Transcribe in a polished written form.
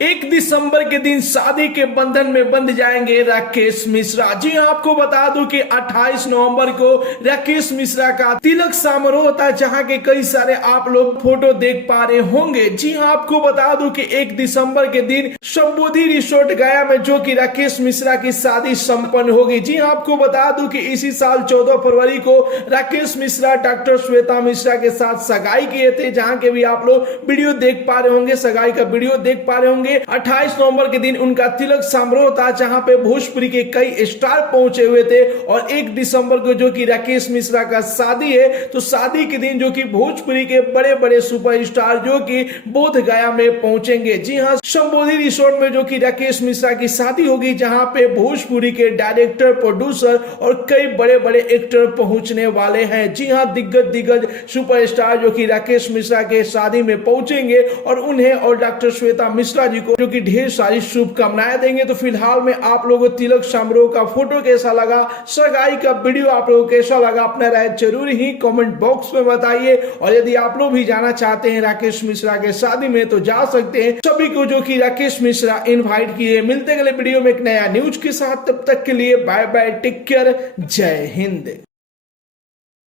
1 दिसंबर के दिन शादी के बंधन में बंध जाएंगे राकेश मिश्रा। जी हां, आपको बता दूं कि 28 नवंबर को राकेश मिश्रा का तिलक समारोह होता है, जहां के कई सारे आप लोग फोटो देख पा रहे होंगे। जी हां, आपको बता दूं कि 1 दिसंबर के दिन संबोधि रिसोर्ट गया में जो कि राकेश मिश्रा की शादी संपन्न होगी। जी हां, आपको बता दूं कि इसी साल 14 फरवरी को राकेश मिश्रा डॉक्टर श्वेता मिश्रा के साथ सगाई किए थे, जहां के भी आप लोग वीडियो देख पा रहे होंगे, सगाई का वीडियो देख पा रहे होंगे। 28 नवंबर के दिन उनका तिलक समारोह था, जहां पे भोजपुरी के कई स्टार पहुंचे हुए थे। और 1 दिसंबर को जो कि राकेश मिश्रा का शादी है, तो शादी के दिन जो कि भोजपुरी के बड़े बड़े सुपरस्टार जो कि बोध गया में पहुंचेंगे। जी हां, संबोधि रिसोर्ट में जो कि राकेश मिश्रा की शादी होगी, जहां पे भोजपुरी के डायरेक्टर, प्रोड्यूसर और कई बड़े बड़े एक्टर पहुंचने वाले हैं। जी हां, दिग्गज सुपरस्टार जो कि राकेश मिश्रा के शादी में पहुंचेंगे और उन्हें और डॉक्टर श्वेता मिश्रा जी को जो कि ढेर सारी शुभकामनाएं देंगे। तो फिलहाल में आप लोगों को तिलक समारोह का फोटो कैसा लगा, सगाई का वीडियो आप लोगों को कैसा लगा, अपना राय जरूर ही कमेंट बॉक्स में बताइए। और यदि आप लोग भी जाना चाहते हैं राकेश मिश्रा के शादी में तो जा सकते हैं। सभी को जो कि राकेश मिश्रा इनवाइट किए। मिलते अगले वीडियो में एक नया न्यूज के साथ, तब तक के लिए बाय बाय, टेक केयर, जय हिंद।